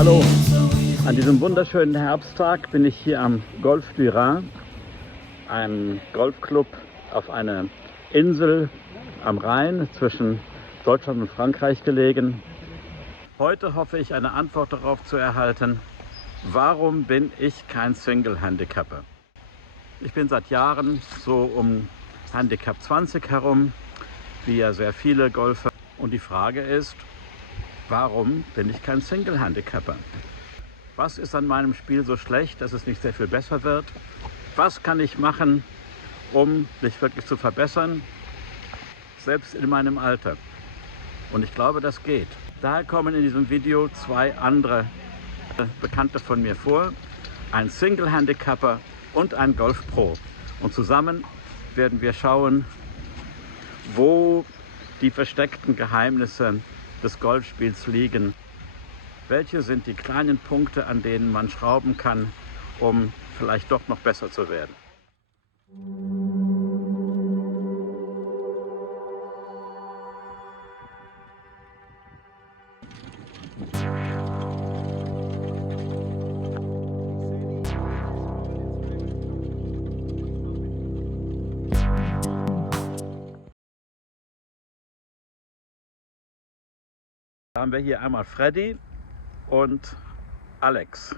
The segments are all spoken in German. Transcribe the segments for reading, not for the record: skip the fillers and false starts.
Hallo, an diesem wunderschönen Herbsttag bin ich hier am Golf du Rhin, einem Golfclub auf einer Insel am Rhein zwischen Deutschland und Frankreich gelegen. Heute hoffe ich, eine Antwort darauf zu erhalten, warum bin ich kein Single-Handicapper? Ich bin seit Jahren so um Handicap 20 herum, wie ja sehr viele Golfer. Und die Frage ist, warum bin ich kein Single-Handicapper? Was ist an meinem Spiel so schlecht, dass es nicht sehr viel besser wird? Was kann ich machen, um mich wirklich zu verbessern, selbst in meinem Alter? Und ich glaube, das geht. Daher kommen in diesem Video zwei andere Bekannte von mir vor, ein Single-Handicapper und ein Golf-Pro. Und zusammen werden wir schauen, wo die versteckten Geheimnisse des Golfspiels liegen. Welche sind die kleinen Punkte, an denen man schrauben kann, um vielleicht doch noch besser zu werden? Da haben wir hier einmal Freddy und Alex.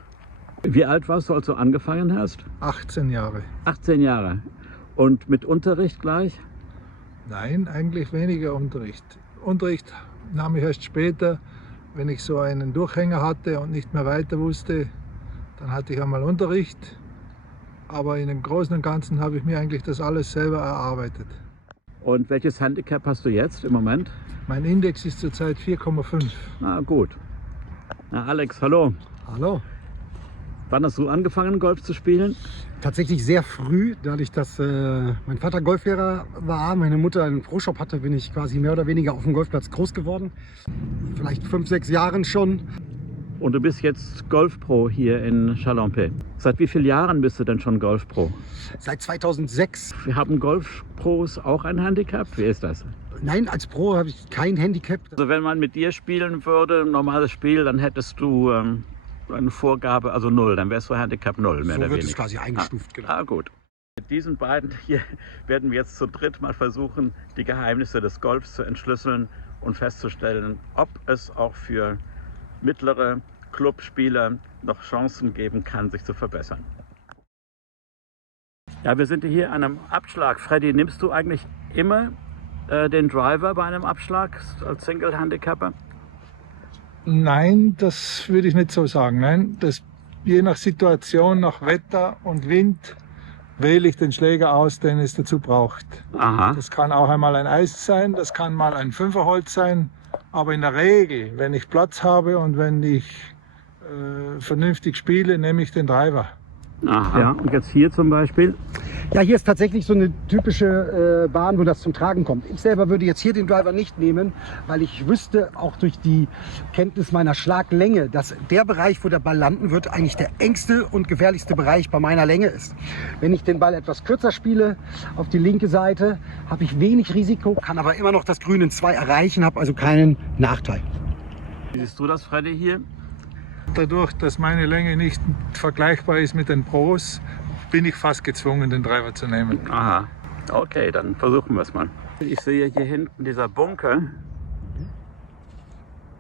Wie alt warst du, als du angefangen hast? 18 Jahre. 18 Jahre. Und mit Unterricht gleich? Nein, eigentlich weniger Unterricht. Unterricht nahm ich erst später, wenn ich so einen Durchhänger hatte und nicht mehr weiter wusste. Dann hatte ich einmal Unterricht. Aber in dem Großen und Ganzen habe ich mir eigentlich das alles selber erarbeitet. Und welches Handicap hast du jetzt im Moment? Mein Index ist zurzeit 4,5. Na gut. Na Alex, hallo. Hallo. Wann hast du angefangen, Golf zu spielen? Tatsächlich sehr früh, dadurch, dass mein Vater Golflehrer war, meine Mutter einen Pro-Shop hatte, bin ich quasi mehr oder weniger auf dem Golfplatz groß geworden. Vielleicht 5, 6 Jahren schon. Und du bist jetzt Golf-Pro hier in Chalampé. Seit wie vielen Jahren bist du denn schon Golf-Pro? Seit 2006. Wir haben Golf-Pros auch ein Handicap? Wie ist das? Nein, als Pro habe ich kein Handicap. Also wenn man mit dir spielen würde, ein normales Spiel, dann hättest du eine Vorgabe, also 0, dann wärst du Handicap 0, mehr So oder wird es weniger. quasi eingestuft, genau. Ah, gut. Mit diesen beiden hier werden wir jetzt zu dritt mal versuchen, die Geheimnisse des Golfs zu entschlüsseln und festzustellen, ob es auch für mittlere Clubspieler noch Chancen geben kann, sich zu verbessern. Ja, wir sind hier an einem Abschlag. Freddy, nimmst du eigentlich immer den Driver bei einem Abschlag als Single-Handicapper? Nein, das würde ich nicht so sagen. Nein, je nach Situation, nach Wetter und Wind wähle ich den Schläger aus, den es dazu braucht. Aha. Das kann auch einmal ein Eis sein, das kann mal ein Fünferholz sein. Aber in der Regel, wenn ich Platz habe und wenn ich vernünftig spiele, nehme ich den Driver. Aha. Ja, und jetzt hier zum Beispiel? Ja, hier ist tatsächlich so eine typische Bahn, wo das zum Tragen kommt. Ich selber würde jetzt hier den Driver nicht nehmen, weil ich wüsste, auch durch die Kenntnis meiner Schlaglänge, dass der Bereich, wo der Ball landen wird, eigentlich der engste und gefährlichste Bereich bei meiner Länge ist. Wenn ich den Ball etwas kürzer spiele, auf die linke Seite, habe ich wenig Risiko, kann aber immer noch das Grün in 2 erreichen, habe also keinen Nachteil. Wie siehst du das, Freddy, hier? Dadurch, dass meine Länge nicht vergleichbar ist mit den Pros, bin ich fast gezwungen, den Driver zu nehmen. Aha, okay, dann versuchen wir es mal. Ich sehe hier hinten dieser Bunker,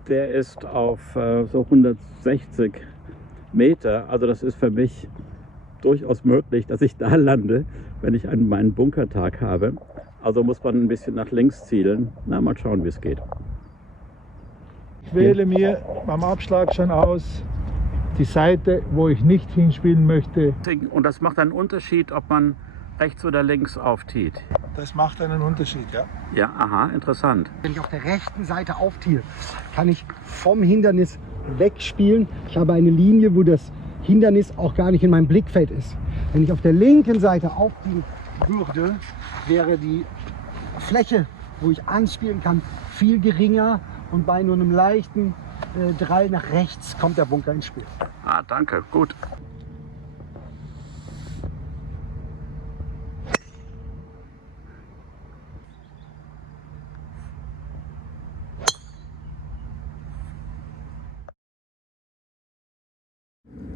der ist auf so 160 Meter. Also das ist für mich durchaus möglich, dass ich da lande, wenn ich meinen Bunkertag habe. Also muss man ein bisschen nach links zielen. Na, mal schauen, wie es geht. Ich wähle mir beim Abschlag schon aus die Seite, wo ich nicht hinspielen möchte. Und das macht einen Unterschied, ob man rechts oder links auftiet. Das macht einen Unterschied, ja. Ja, aha, interessant. Wenn ich auf der rechten Seite aufziehe, kann ich vom Hindernis wegspielen. Ich habe eine Linie, wo das Hindernis auch gar nicht in meinem Blickfeld ist. Wenn ich auf der linken Seite aufziehen würde, wäre die Fläche, wo ich anspielen kann, viel geringer und bei nur einem leichten Drall nach rechts kommt der Bunker ins Spiel. Ah, danke, gut.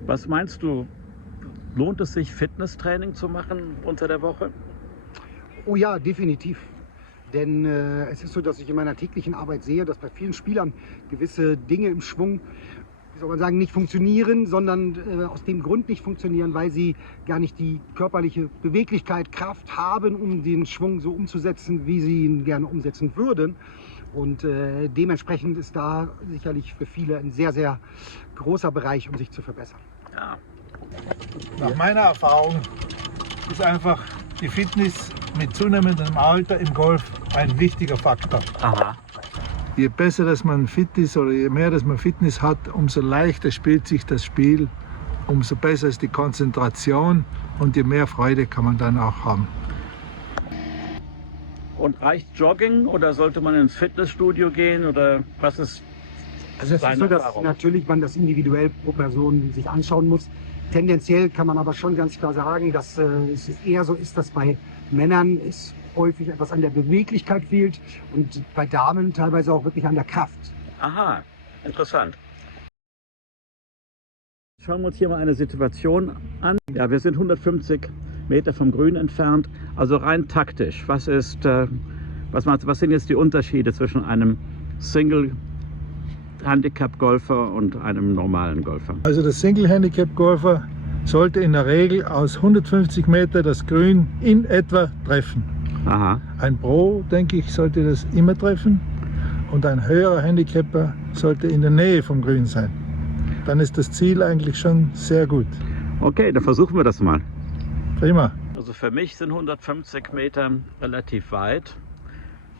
Was meinst du, lohnt es sich, Fitnesstraining zu machen unter der Woche? Oh ja, definitiv. Denn es ist so, dass ich in meiner täglichen Arbeit sehe, dass bei vielen Spielern gewisse Dinge im Schwung, wie soll man sagen, nicht funktionieren, sondern aus dem Grund nicht funktionieren, weil sie gar nicht die körperliche Beweglichkeit, Kraft haben, um den Schwung so umzusetzen, wie sie ihn gerne umsetzen würden. Und dementsprechend ist da sicherlich für viele ein sehr, sehr großer Bereich, um sich zu verbessern. Ja. Nach meiner Erfahrung ist einfach die Fitness mit zunehmendem Alter im Golf ein wichtiger Faktor. Aha. Je besser dass man fit ist oder je mehr dass man Fitness hat, umso leichter spielt sich das Spiel, umso besser ist die Konzentration und je mehr Freude kann man dann auch haben. Und reicht Jogging oder sollte man ins Fitnessstudio gehen oder was ist Also es ist deine so, dass Erfahrung? natürlich man das individuell pro Person sich anschauen muss. Tendenziell kann man aber schon ganz klar sagen, dass es eher so ist, dass bei Männern es häufig etwas an der Beweglichkeit fehlt und bei Damen teilweise auch wirklich an der Kraft. Aha, interessant. Schauen wir uns hier mal eine Situation an. Ja, wir sind 150 Meter vom Grün entfernt, also rein taktisch. Was sind jetzt die Unterschiede zwischen einem Single-Handicap-Golfer und einem normalen Golfer? Also der Single-Handicap-Golfer sollte in der Regel aus 150 Meter das Grün in etwa treffen. Aha. Ein Pro, denke ich, sollte das immer treffen und ein höherer Handicapper sollte in der Nähe vom Grün sein. Dann ist das Ziel eigentlich schon sehr gut. Okay, dann versuchen wir das mal. Prima. Also für mich sind 150 Meter relativ weit,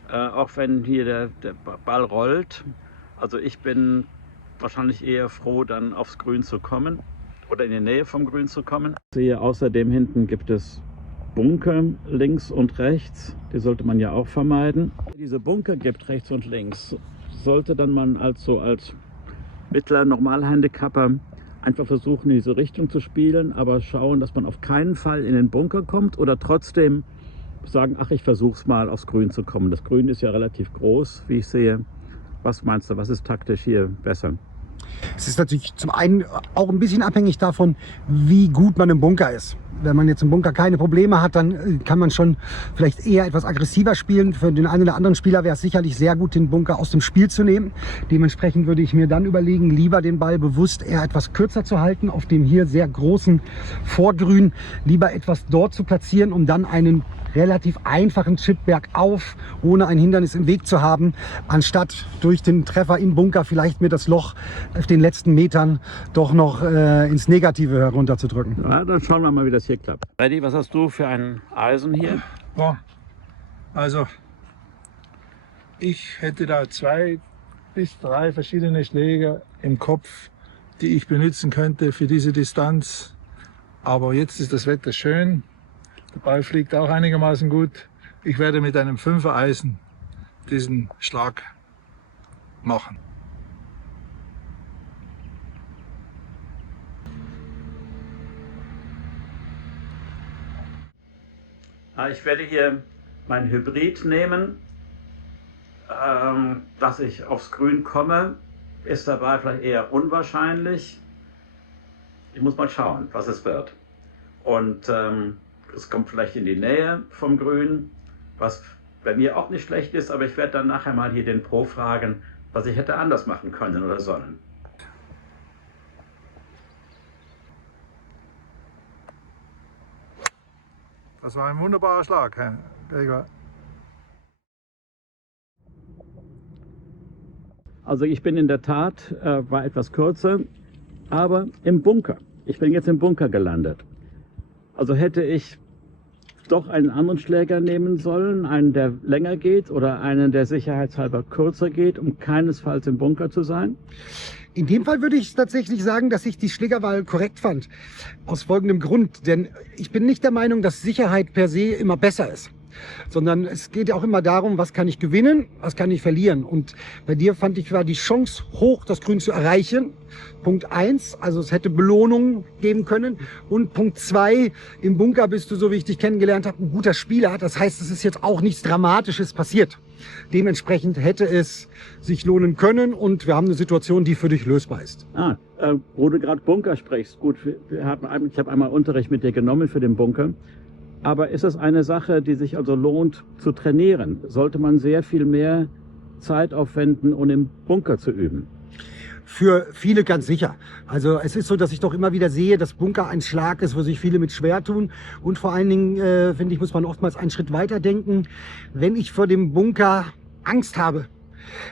auch wenn hier der Ball rollt. Also ich bin wahrscheinlich eher froh, dann aufs Grün zu kommen oder in die Nähe vom Grün zu kommen. Ich sehe außerdem hinten gibt es Bunker links und rechts, die sollte man ja auch vermeiden. Diese Bunker gibt rechts und links, sollte dann man also als mittler Normalhandicapper einfach versuchen, in diese Richtung zu spielen, aber schauen, dass man auf keinen Fall in den Bunker kommt oder trotzdem sagen, ach, ich versuche es mal aufs Grün zu kommen. Das Grün ist ja relativ groß, wie ich sehe. Was meinst du, was ist taktisch hier besser? Es ist natürlich zum einen auch ein bisschen abhängig davon, wie gut man im Bunker ist. Wenn man jetzt im Bunker keine Probleme hat, dann kann man schon vielleicht eher etwas aggressiver spielen. Für den einen oder anderen Spieler wäre es sicherlich sehr gut, den Bunker aus dem Spiel zu nehmen. Dementsprechend würde ich mir dann überlegen, lieber den Ball bewusst eher etwas kürzer zu halten, auf dem hier sehr großen Vorgrün, lieber etwas dort zu platzieren, um dann einen relativ einfachen Chip bergauf, ohne ein Hindernis im Weg zu haben, anstatt durch den Treffer im Bunker vielleicht mir das Loch auf den letzten Metern doch noch ins Negative herunterzudrücken. Ja, dann schauen wir mal, wie das hier klappt. Freddy, was hast du für ein Eisen hier? Ja, also ich hätte da 2 bis 3 verschiedene Schläger im Kopf, die ich benutzen könnte für diese Distanz. Aber jetzt ist das Wetter schön. Der Ball fliegt auch einigermaßen gut. Ich werde mit einem 5er Eisen diesen Schlag machen. Ich werde hier mein Hybrid nehmen, dass ich aufs Grün komme. Ist dabei vielleicht eher unwahrscheinlich. Ich muss mal schauen, was es wird. Und es kommt vielleicht in die Nähe vom Grün, was bei mir auch nicht schlecht ist, aber ich werde dann nachher mal hier den Pro fragen, was ich hätte anders machen können oder sollen. Das war ein wunderbarer Schlag, Herr Gregor. Also ich bin in der Tat, war etwas kürzer, aber im Bunker. Ich bin jetzt im Bunker gelandet. Also hätte ich doch einen anderen Schläger nehmen sollen, einen, der länger geht oder einen, der sicherheitshalber kürzer geht, um keinesfalls im Bunker zu sein? In dem Fall würde ich tatsächlich sagen, dass ich die Schlägerwahl korrekt fand. Aus folgendem Grund. Denn ich bin nicht der Meinung, dass Sicherheit per se immer besser ist. sondern es geht ja auch immer darum, was kann ich gewinnen, was kann ich verlieren. Und bei dir fand ich, war die Chance hoch, das Grün zu erreichen. Punkt 1, also es hätte Belohnungen geben können. Und Punkt 2, im Bunker bist du, so wie ich dich kennengelernt habe, ein guter Spieler. Das heißt, es ist jetzt auch nichts Dramatisches passiert. Dementsprechend hätte es sich lohnen können und wir haben eine Situation, die für dich lösbar ist. Wo du gerade Bunker sprichst, gut, ich habe einmal Unterricht mit dir genommen für den Bunker. Aber ist es eine Sache, die sich also lohnt zu trainieren? Sollte man sehr viel mehr Zeit aufwenden, um im Bunker zu üben? Für viele ganz sicher. Also es ist so, dass ich doch immer wieder sehe, dass Bunker ein Schlag ist, wo sich viele mit schwer tun. Und vor allen Dingen, finde ich, muss man oftmals einen Schritt weiter denken. Wenn ich vor dem Bunker Angst habe,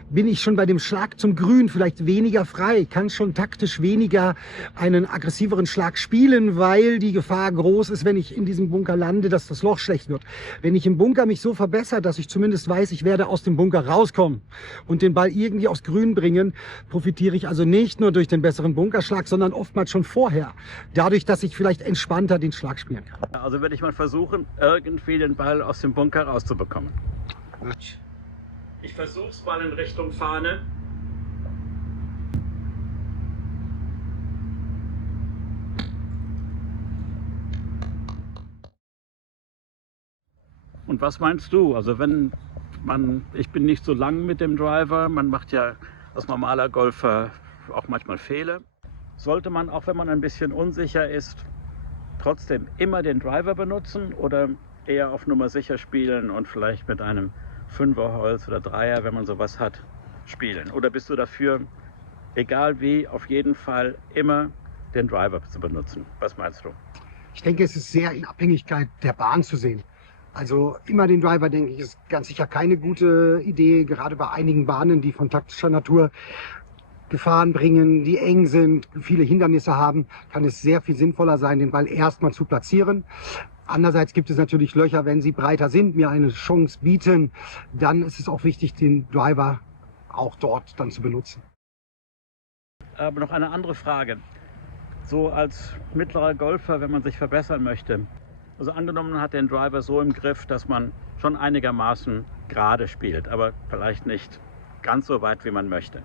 bin ich schon bei dem Schlag zum Grün vielleicht weniger frei, kann schon taktisch weniger einen aggressiveren Schlag spielen, weil die Gefahr groß ist, wenn ich in diesem Bunker lande, dass das Loch schlecht wird. Wenn ich im Bunker mich so verbessere, dass ich zumindest weiß, ich werde aus dem Bunker rauskommen und den Ball irgendwie aufs Grün bringen, profitiere ich also nicht nur durch den besseren Bunkerschlag, sondern oftmals schon vorher, dadurch, dass ich vielleicht entspannter den Schlag spielen kann. Also würde ich mal versuchen, irgendwie den Ball aus dem Bunker rauszubekommen. Ich versuche es mal in Richtung Fahne. Und was meinst du? Also ich bin nicht so lang mit dem Driver, man macht ja als normaler Golfer auch manchmal Fehler. Sollte man, auch wenn man ein bisschen unsicher ist, trotzdem immer den Driver benutzen oder eher auf Nummer sicher spielen und vielleicht mit einem 5er Holz oder 3er, wenn man sowas hat, spielen? Oder bist du dafür, egal wie, auf jeden Fall immer den Driver zu benutzen? Was meinst du? Ich denke, es ist sehr in Abhängigkeit der Bahn zu sehen. Also immer den Driver, denke ich, ist ganz sicher keine gute Idee, gerade bei einigen Bahnen, die von taktischer Natur Gefahren bringen, die eng sind, viele Hindernisse haben, kann es sehr viel sinnvoller sein, den Ball erstmal zu platzieren. Andererseits gibt es natürlich Löcher, wenn sie breiter sind, mir eine Chance bieten, dann ist es auch wichtig, den Driver auch dort dann zu benutzen. Aber noch eine andere Frage. So als mittlerer Golfer, wenn man sich verbessern möchte, also angenommen, man hat den Driver so im Griff, dass man schon einigermaßen gerade spielt, aber vielleicht nicht ganz so weit, wie man möchte.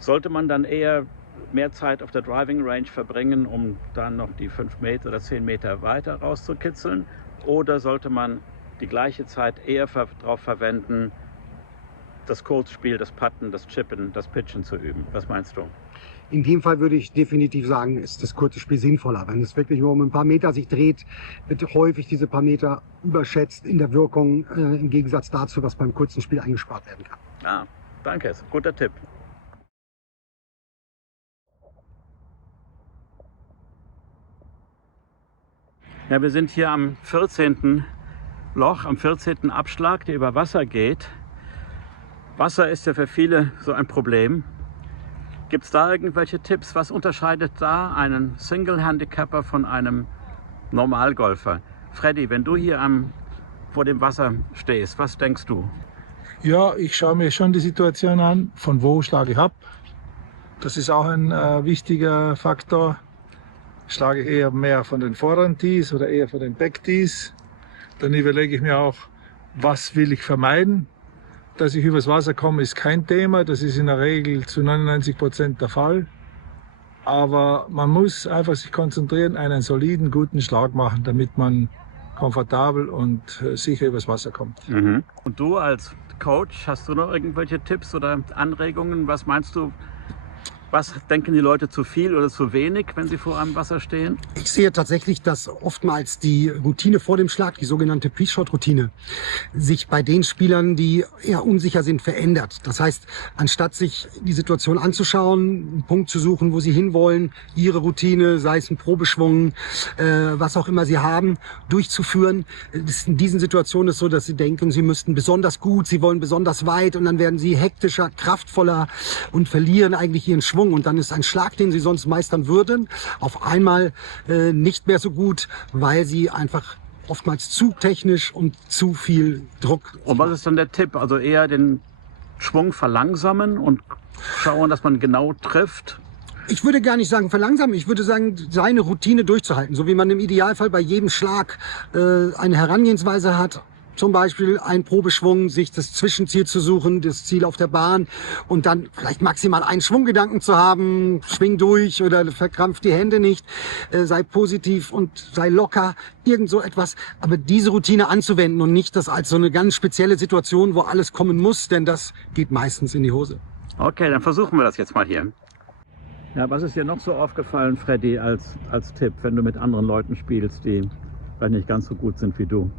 Sollte man dann eher mehr Zeit auf der Driving Range verbringen, um dann noch die 5 Meter oder 10 Meter weiter rauszukitzeln? Oder sollte man die gleiche Zeit eher darauf verwenden, das Kurzspiel, das Putten, das Chippen, das Pitchen zu üben? Was meinst du? In dem Fall würde ich definitiv sagen, ist das kurze Spiel sinnvoller. Wenn es wirklich nur um ein paar Meter sich dreht, wird häufig diese paar Meter überschätzt in der Wirkung, im Gegensatz dazu, was beim kurzen Spiel eingespart werden kann. Danke, ist ein guter Tipp. Ja, wir sind hier am 14. Loch, am 14. Abschlag, der über Wasser geht. Wasser ist ja für viele so ein Problem. Gibt es da irgendwelche Tipps? Was unterscheidet da einen Single-Handicapper von einem Normalgolfer? Freddy, wenn du hier vor dem Wasser stehst, was denkst du? Ja, ich schaue mir schon die Situation an, von wo schlage ich ab. Das ist auch ein wichtiger Faktor. Schlage ich eher mehr von den Vorhand-Tees oder eher von den Back-Tees. Dann überlege ich mir auch, was will ich vermeiden. Dass ich übers Wasser komme, ist kein Thema. Das ist in der Regel zu 99% der Fall. Aber man muss einfach sich konzentrieren, einen soliden, guten Schlag machen, damit man komfortabel und sicher übers Wasser kommt. Mhm. Und du als Coach, hast du noch irgendwelche Tipps oder Anregungen? Was meinst du? Was denken die Leute zu viel oder zu wenig, wenn sie vor einem Wasser stehen? Ich sehe tatsächlich, dass oftmals die Routine vor dem Schlag, die sogenannte Pre-Shot-Routine, sich bei den Spielern, die eher unsicher sind, verändert. Das heißt, anstatt sich die Situation anzuschauen, einen Punkt zu suchen, wo sie hinwollen, ihre Routine, sei es ein Probeschwung, was auch immer sie haben, durchzuführen. In diesen Situationen ist es so, dass sie denken, sie müssten besonders gut, sie wollen besonders weit und dann werden sie hektischer, kraftvoller und verlieren eigentlich ihren Schwung. Und dann ist ein Schlag, den sie sonst meistern würden, auf einmal nicht mehr so gut, weil sie einfach oftmals zu technisch und zu viel Druck. Und was ist dann der Tipp? Also eher den Schwung verlangsamen und schauen, dass man genau trifft? Ich würde gar nicht sagen verlangsamen, ich würde sagen, seine Routine durchzuhalten. So wie man im Idealfall bei jedem Schlag eine Herangehensweise hat, zum Beispiel ein Probeschwung, sich das Zwischenziel zu suchen, das Ziel auf der Bahn und dann vielleicht maximal einen Schwunggedanken zu haben, schwing durch oder verkrampf die Hände nicht, sei positiv und sei locker, irgend so etwas. Aber diese Routine anzuwenden und nicht das als so eine ganz spezielle Situation, wo alles kommen muss, denn das geht meistens in die Hose. Okay, dann versuchen wir das jetzt mal hier. Ja, was ist dir noch so aufgefallen, Freddy, als Tipp, wenn du mit anderen Leuten spielst, die vielleicht nicht ganz so gut sind wie du?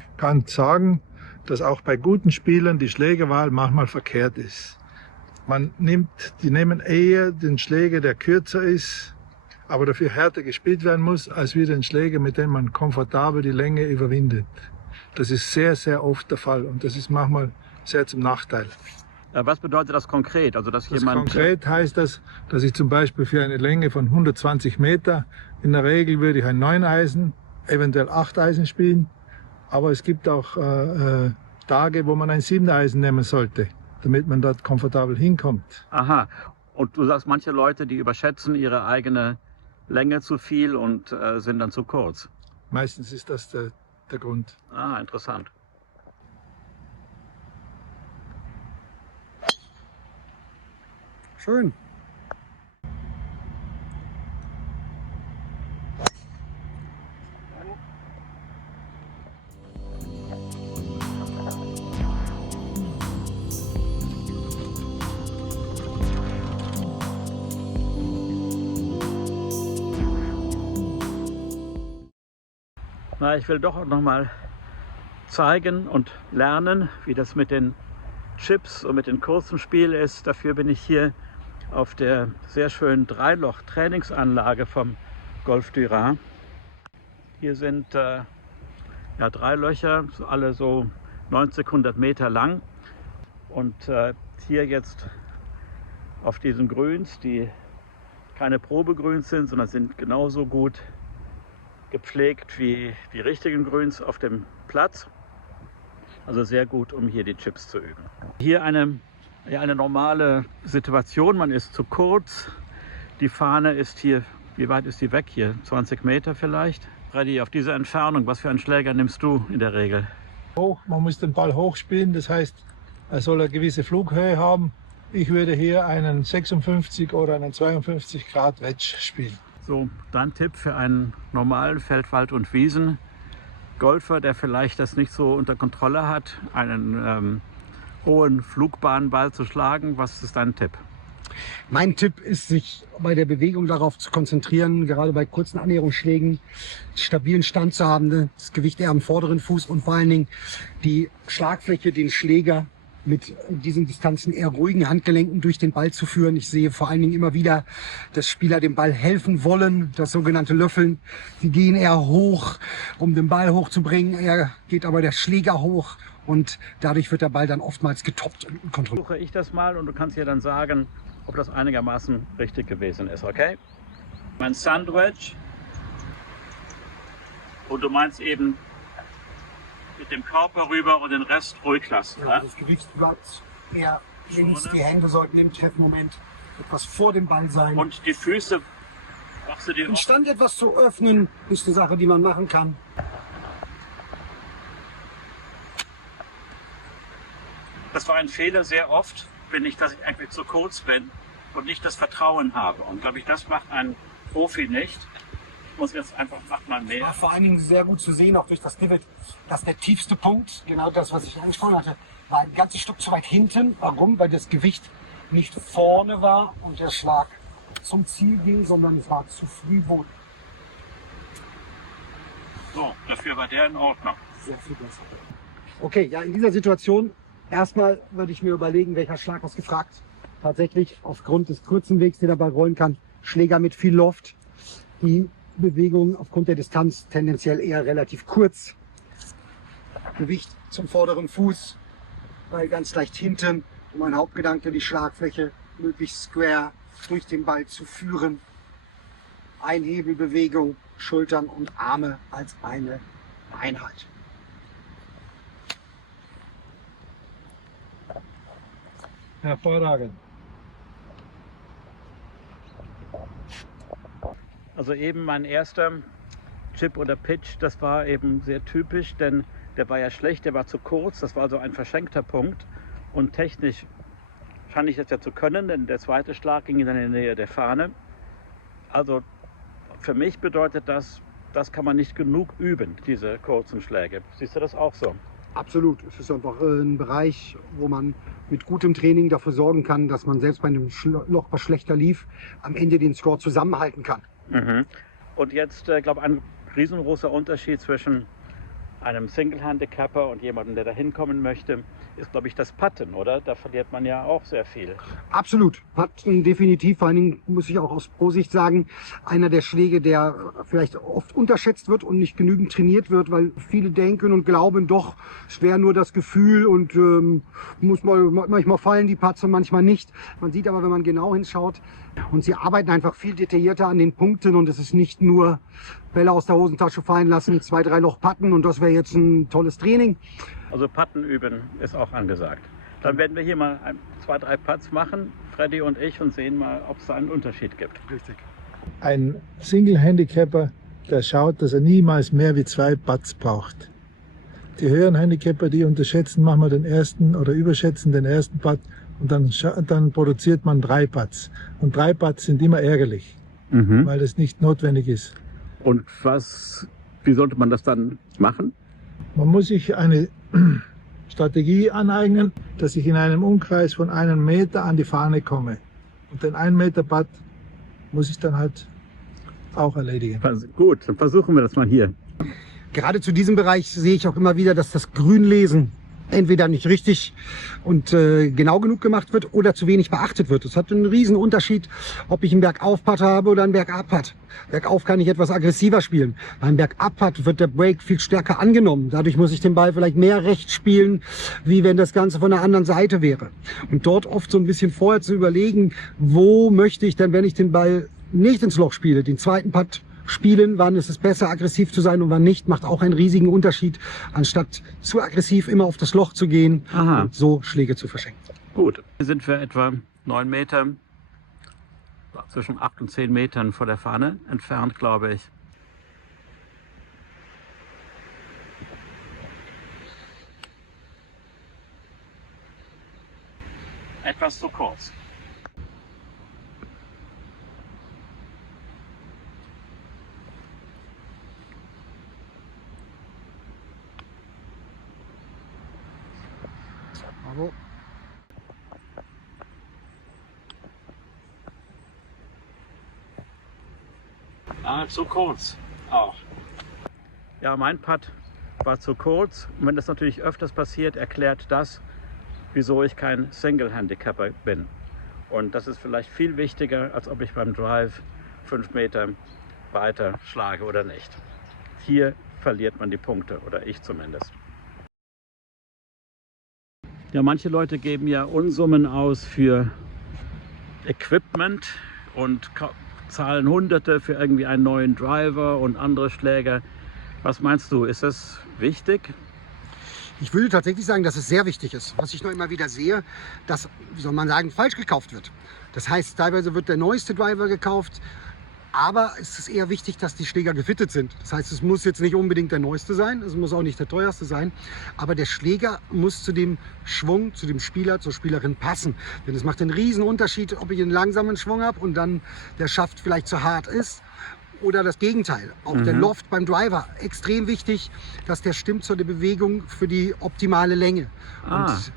Ich kann sagen, dass auch bei guten Spielern die Schlägerwahl manchmal verkehrt ist. Die nehmen eher den Schläger, der kürzer ist, aber dafür härter gespielt werden muss, als wie den Schläger, mit dem man komfortabel die Länge überwindet. Das ist sehr, sehr oft der Fall und das ist manchmal sehr zum Nachteil. Was bedeutet das konkret? Also, dass jemand... Konkret heißt das, dass ich zum Beispiel für eine Länge von 120 Meter, in der Regel würde ich ein 9-Eisen, eventuell 8-Eisen spielen. Aber es gibt auch Tage, wo man ein 7-Eisen nehmen sollte, damit man dort komfortabel hinkommt. Aha. Und du sagst, manche Leute, die überschätzen ihre eigene Länge zu viel und sind dann zu kurz. Meistens ist das der Grund. Ah, interessant. Schön. Na, ich will doch noch mal zeigen und lernen, wie das mit den Chips und mit dem kurzen Spiel ist. Dafür bin ich hier auf der sehr schönen Dreiloch-Trainingsanlage vom Golf du Rhin. Hier sind ja, 3 Löcher, alle so 90, 100 Meter lang. Und hier jetzt auf diesen Grüns, die keine Probegrüns sind, sondern sind genauso gut gepflegt wie die richtigen Grüns auf dem Platz. Also sehr gut, um hier die Chips zu üben. Hier eine normale Situation, man ist zu kurz. Die Fahne ist hier, wie weit ist die weg hier? 20 Meter vielleicht? Freddy, auf diese Entfernung, was für einen Schläger nimmst du in der Regel? Hoch, man muss den Ball hochspielen, das heißt, er soll eine gewisse Flughöhe haben. Ich würde hier einen 56 oder einen 52 Grad Wedge spielen. So, dein Tipp für einen normalen Feld-, Wald- und Wiesen-Golfer, der vielleicht das nicht so unter Kontrolle hat, einen hohen Flugbahnball zu schlagen. Was ist dein Tipp? Mein Tipp ist, sich bei der Bewegung darauf zu konzentrieren, gerade bei kurzen Annäherungsschlägen, stabilen Stand zu haben, das Gewicht eher am vorderen Fuß und vor allen Dingen die Schlagfläche, den Schläger mit diesen Distanzen eher ruhigen Handgelenken durch den Ball zu führen. Ich sehe vor allen Dingen immer wieder, dass Spieler dem Ball helfen wollen, das sogenannte Löffeln. Sie gehen eher hoch, um den Ball hochzubringen. Er geht aber der Schläger hoch und dadurch wird der Ball dann oftmals getoppt und kontrolliert. Suche ich das mal und du kannst ja dann sagen, ob das einigermaßen richtig gewesen ist, okay? Mein Sandwich. Und du meinst eben mit dem Körper rüber und den Rest ruhig lassen. Ja, das Gewicht bleibt eher links, die Hände sollten im Treffmoment etwas vor dem Ball sein. Und die Füße, machst du die Den Stand etwas zu öffnen, ist eine Sache, die man machen kann. Das war ein Fehler sehr oft, bin ich, dass ich eigentlich zu kurz bin und nicht das Vertrauen habe. Und glaube ich, das macht ein Profi nicht. Ich muss jetzt einfach mal mehr. War vor allen Dingen sehr gut zu sehen, auch durch das Pivot, dass der tiefste Punkt, genau das, was ich angesprochen hatte, war ein ganzes Stück zu weit hinten. Warum? Weil das Gewicht nicht vorne war und der Schlag zum Ziel ging, sondern es war zu früh Boden. So, dafür war der in Ordnung. Sehr viel besser. Okay, ja, in dieser Situation erstmal würde ich mir überlegen, welcher Schlag ist gefragt. Tatsächlich aufgrund des kurzen Wegs, den er bei rollen kann, Schläger mit viel Loft. Die Bewegung aufgrund der Distanz tendenziell eher relativ kurz. Gewicht zum vorderen Fuß, Ball ganz leicht hinten. Und mein Hauptgedanke, die Schlagfläche möglichst square durch den Ball zu führen. Einhebelbewegung, Schultern und Arme als eine Einheit. Hervorragend. Also eben mein erster Chip oder Pitch, das war eben sehr typisch, denn Der war ja schlecht, der war zu kurz, das war also ein verschenkter Punkt. Und technisch scheine ich das ja zu können, denn der zweite Schlag ging dann in der Nähe der Fahne. Also für mich bedeutet das, das kann man nicht genug üben, diese kurzen Schläge. Siehst du das auch so? Absolut. Es ist einfach ein Bereich, wo man mit gutem Training dafür sorgen kann, dass man selbst bei einem Loch, was schlechter lief, am Ende den Score zusammenhalten kann. Mhm. Und jetzt, glaube ich, ein riesengroßer Unterschied zwischen einem Single-Handicapper und jemandem, der da hinkommen möchte, ist, glaube ich, das Putten, oder? Da verliert man ja auch sehr viel. Absolut. Putten definitiv. Vor allen Dingen muss ich auch aus Pro-Sicht sagen, einer der Schläge, der vielleicht oft unterschätzt wird und nicht genügend trainiert wird, weil viele denken und glauben, doch, es wäre nur das Gefühl und manchmal fallen die Putts und manchmal nicht. Man sieht aber, wenn man genau hinschaut, und sie arbeiten einfach viel detaillierter an den Punkten und es ist nicht nur Bälle aus der Hosentasche fallen lassen, 2, 3 Loch putten und das wäre jetzt ein tolles Training. Also Putten üben ist auch angesagt. Dann werden wir hier mal 2, 3 Putts machen, Freddy und ich, und sehen mal, ob es da einen Unterschied gibt. Richtig. Ein Single-Handicapper, der schaut, dass er niemals mehr wie 2 Putts braucht. Die höheren Handicapper, die unterschätzen manchmal den ersten oder überschätzen den ersten Putt und dann produziert man 3 Putts. Und 3 Putts sind immer ärgerlich, weil es nicht notwendig ist. Und wie sollte man das dann machen? Man muss sich eine Strategie aneignen, dass ich in einem Umkreis von 1 Meter an die Fahne komme. Und den 1 Meter Putt muss ich dann halt auch erledigen. Gut, dann versuchen wir das mal hier. Gerade zu diesem Bereich sehe ich auch immer wieder, dass das Grünlesen entweder nicht richtig und genau genug gemacht wird oder zu wenig beachtet wird. Es hat einen riesen Unterschied, ob ich einen Bergauf-Putt habe oder einen Bergab-Putt. Bergauf kann ich etwas aggressiver spielen. Beim Bergab-Putt wird der Break viel stärker angenommen. Dadurch muss ich den Ball vielleicht mehr rechts spielen, wie wenn das Ganze von der anderen Seite wäre. Und dort oft so ein bisschen vorher zu überlegen, wo möchte ich denn, wenn ich den Ball nicht ins Loch spiele, den zweiten Putt spielen, wann ist es besser, aggressiv zu sein und wann nicht, macht auch einen riesigen Unterschied, anstatt zu aggressiv immer auf das Loch zu gehen und so Schläge zu verschenken. Gut, hier sind wir etwa 9 Meter, zwischen 8 und 10 Metern vor der Fahne entfernt, glaube ich. Etwas zu kurz. Bravo. Zu kurz auch. Ja, mein Putt war zu kurz. Und wenn das natürlich öfters passiert, erklärt das, wieso ich kein Single-Handicapper bin. Und das ist vielleicht viel wichtiger, als ob ich beim Drive 5 Meter weiter schlage oder nicht. Hier verliert man die Punkte, oder ich zumindest. Ja, manche Leute geben ja Unsummen aus für Equipment und zahlen Hunderte für irgendwie einen neuen Driver und andere Schläger. Was meinst du, ist das wichtig? Ich würde tatsächlich sagen, dass es sehr wichtig ist. Was ich noch immer wieder sehe, dass, wie soll man sagen, falsch gekauft wird. Das heißt, teilweise wird der neueste Driver gekauft, aber es ist eher wichtig, dass die Schläger gefittet sind. Das heißt, es muss jetzt nicht unbedingt der neueste sein, es muss auch nicht der teuerste sein, aber der Schläger muss zu dem Schwung, zu dem Spieler, zur Spielerin passen. Denn es macht einen riesen Unterschied, ob ich einen langsamen Schwung habe und dann der Schaft vielleicht zu hart ist. Oder das Gegenteil. Auch der Loft beim Driver, extrem wichtig, dass der stimmt zu der Bewegung für die optimale Länge. Und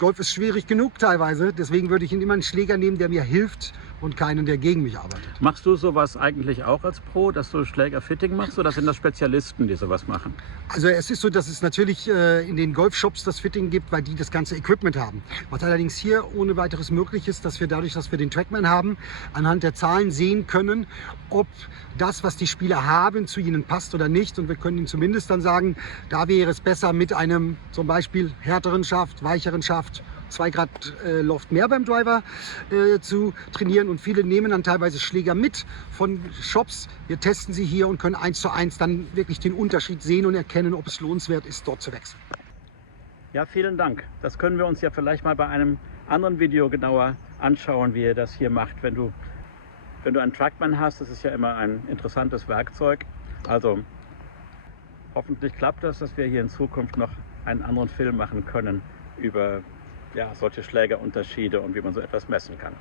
Golf ist schwierig genug teilweise, deswegen würde ich immer einen Schläger nehmen, der mir hilft und keinen, der gegen mich arbeitet. Machst du sowas eigentlich auch als Pro, dass du Schlägerfitting machst, oder sind das Spezialisten, die sowas machen? Also es ist so, dass es natürlich in den Golfshops das Fitting gibt, weil die das ganze Equipment haben. Was allerdings hier ohne weiteres möglich ist, dass wir dadurch, dass wir den Trackman haben, anhand der Zahlen sehen können, ob das, was die Spieler haben, zu ihnen passt oder nicht. Und wir können ihnen zumindest dann sagen, da wäre es besser mit einem zum Beispiel härteren Schaft, weicheren Schaft, 2 Grad Loft mehr beim Driver zu trainieren, und viele nehmen dann teilweise Schläger mit von Shops. Wir testen sie hier und können 1:1 dann wirklich den Unterschied sehen und erkennen, ob es lohnenswert ist, dort zu wechseln. Ja, vielen Dank. Das können wir uns ja vielleicht mal bei einem anderen Video genauer anschauen, wie ihr das hier macht. Wenn du einen Trackman hast, das ist ja immer ein interessantes Werkzeug. Also hoffentlich klappt das, dass wir hier in Zukunft noch einen anderen Film machen können über solche Schlägerunterschiede und wie man so etwas messen kann.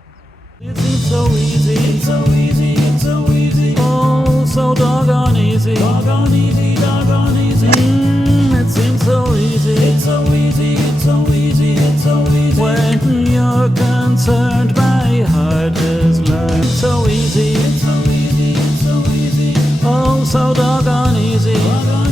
It seems so easy, it's so easy, it's so easy. Oh, so doggone easy, doggone easy, doggone easy. It seems so easy, it's so easy, it's so easy, it's so easy. When you're concerned, my heart has learned. So easy, it's so easy, it's so easy. Oh, so doggone easy.